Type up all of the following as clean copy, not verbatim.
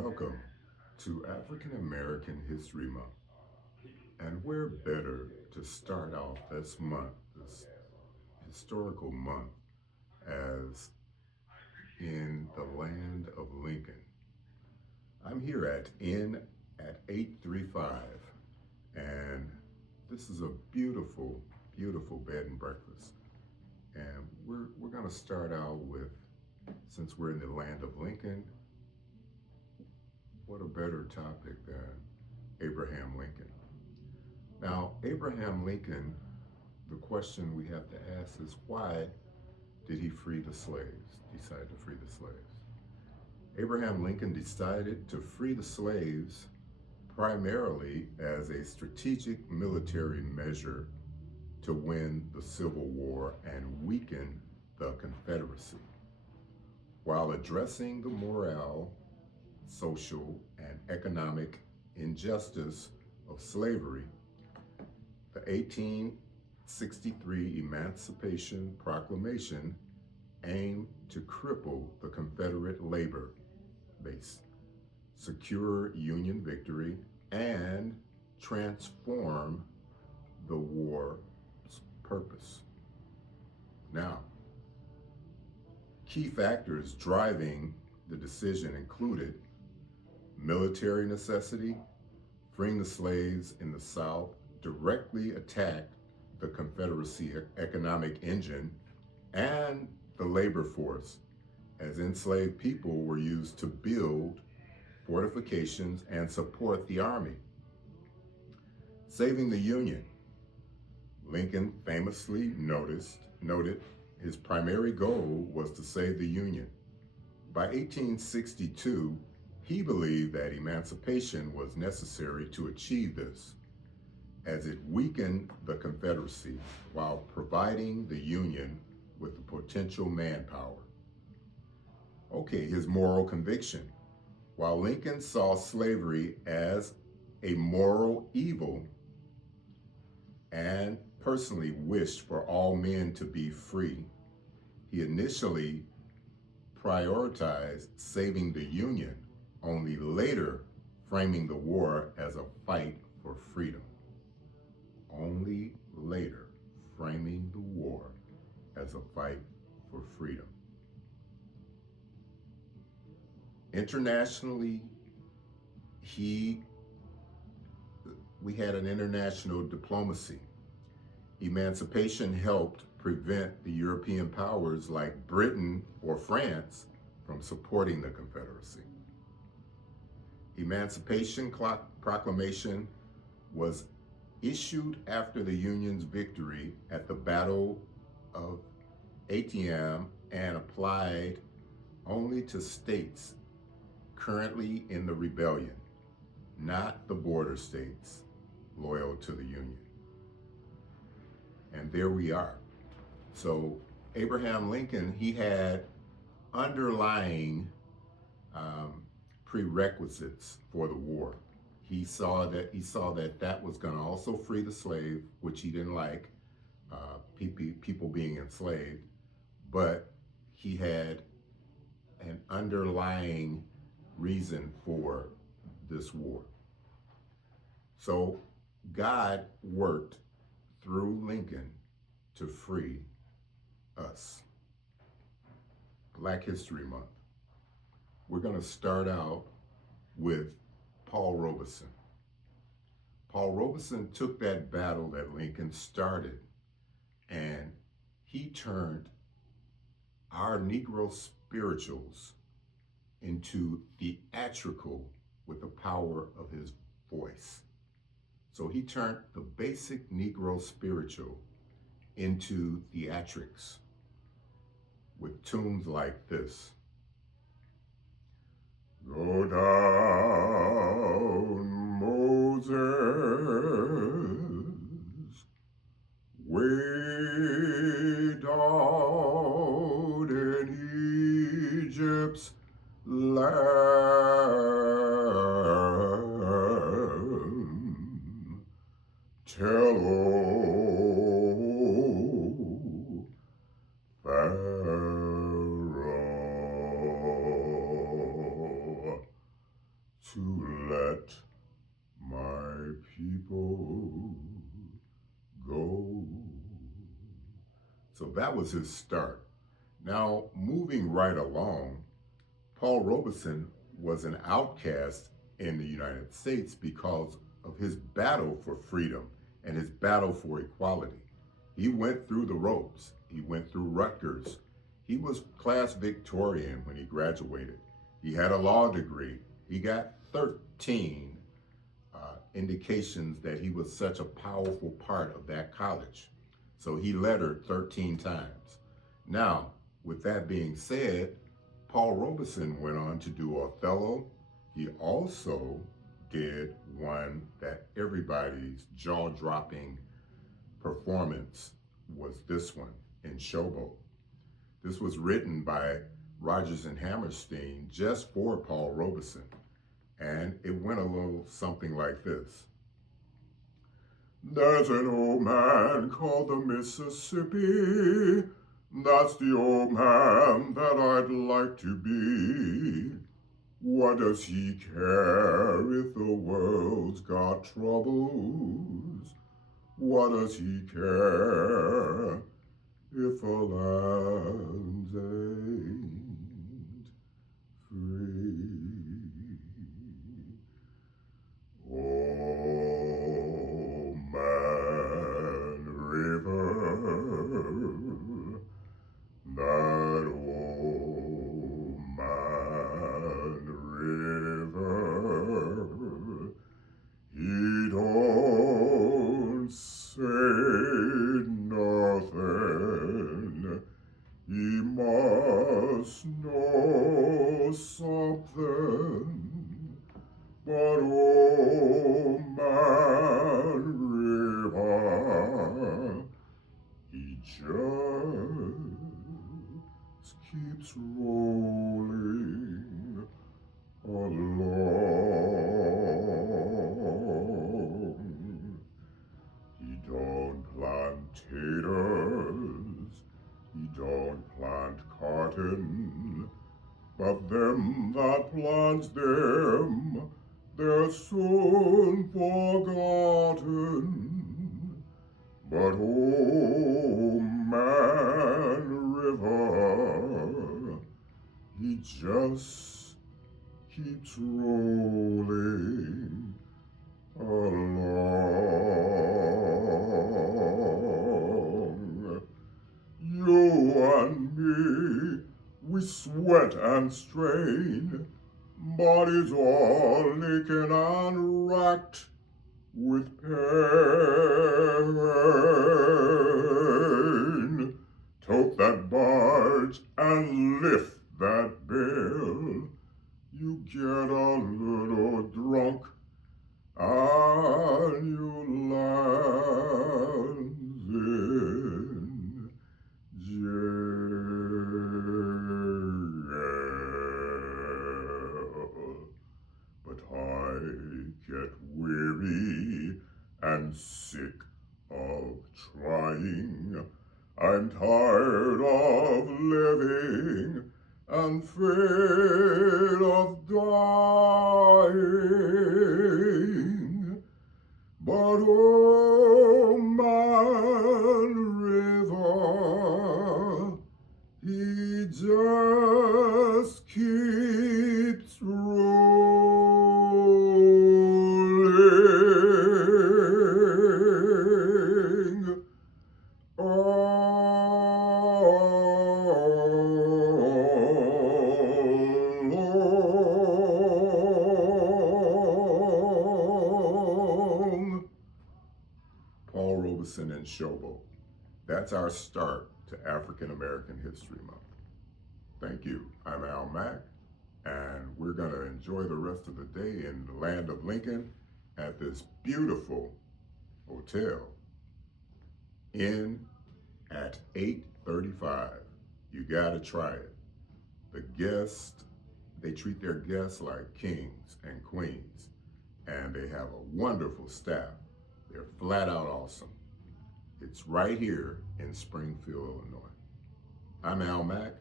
Welcome to African American History Month. And where better to start off this month, this historical month, as in the land of Lincoln. I'm here at Inn at 835, and this is a beautiful, beautiful bed and breakfast. And we're going to start out with, since we're in the land of Lincoln, what a better topic than Abraham Lincoln. Now, Abraham Lincoln, the question we have to ask is why did he free the slaves, decide to free the slaves? Abraham Lincoln decided to free the slaves primarily as a strategic military measure to win the Civil War and weaken the Confederacy, while addressing the moral, social, and economic injustice of slavery. The 1863 Emancipation Proclamation aimed to cripple the Confederate labor base, secure Union victory, and transform the war's purpose. Now, key factors driving the decision included military necessity. Freeing the slaves in the South directly attacked the Confederacy economic engine and the labor force, as enslaved people were used to build fortifications and support the army. Saving the Union. Lincoln famously noted his primary goal was to save the Union. By 1862, he believed that emancipation was necessary to achieve this, as it weakened the Confederacy while providing the Union with the potential manpower. Okay, his moral conviction. While Lincoln saw slavery as a moral evil and personally wished for all men to be free, he initially prioritized saving the Union, only later framing the war as a fight for freedom. Only later framing the war as a fight for freedom. Internationally, we had an international diplomacy. Emancipation helped prevent the European powers like Britain or France from supporting the Confederacy. Emancipation Proclamation was issued after the Union's victory at the Battle of Antietam and applied only to states currently in the rebellion, not the border states loyal to the Union. And there we are. So Abraham Lincoln, he had underlying prerequisites for the war. He saw that that was going to also free the slave, which he didn't like, people being enslaved, but he had an underlying reason for this war. So God worked through Lincoln to free us. Black History Month. We're going to start out with Paul Robeson. Paul Robeson took that battle that Lincoln started, and he turned our Negro spirituals into theatrical with the power of his voice. So he turned the basic Negro spiritual into theatrics with tunes like this. Go down, Moses, way down in Egypt's land. Tell old Pharaoh to let my people go. So that was his start. Now, moving right along, Paul Robeson was an outcast in the United States because of his battle for freedom and his battle for equality. He went through the ropes. He went through Rutgers. He was class Victorian when he graduated. He had a law degree. He got 13 indications that he was such a powerful part of that college. So he lettered 13 times. Now, with that being said, Paul Robeson went on to do Othello. He also did one that everybody's jaw-dropping performance was this one in Showboat. This was written by Rodgers and Hammerstein just for Paul Robeson. And it went a little something like this. There's an old man called the Mississippi. That's the old man that I'd like to be. What does he care if the world's got troubles? What does he care if a land ain't free? Oh, man river, that old man river, he don't say nothing, he must know something. But oh, man river, he just keeps rolling along. He don't plant taters, he don't plant cotton, but them that plants them, they're soon forgotten. But oh, man river, he just keeps rolling along. You and me, we sweat and strain, bodies all aching and racked with pain. Tote that barge and lift that bale. You get a little drunk and you land in jail. But I get weary and sick of trying. I'm tired of living and afraid of dying. But oh, man river, he just keeps rolling along. Paul Robeson and Showboat. That's our start to African American History Month. Thank you. I'm Al Mack, and we're going to enjoy the rest of the day in the land of Lincoln at this beautiful hotel. In at 8:35. You got to try it. The guests, they treat their guests like kings and queens, and they have a wonderful staff. They're flat out awesome. It's right here in Springfield, Illinois. I'm Al Mack.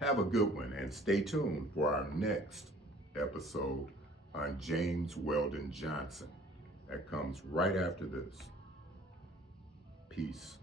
Have a good one and stay tuned for our next episode on James Weldon Johnson. That comes right after this. Peace.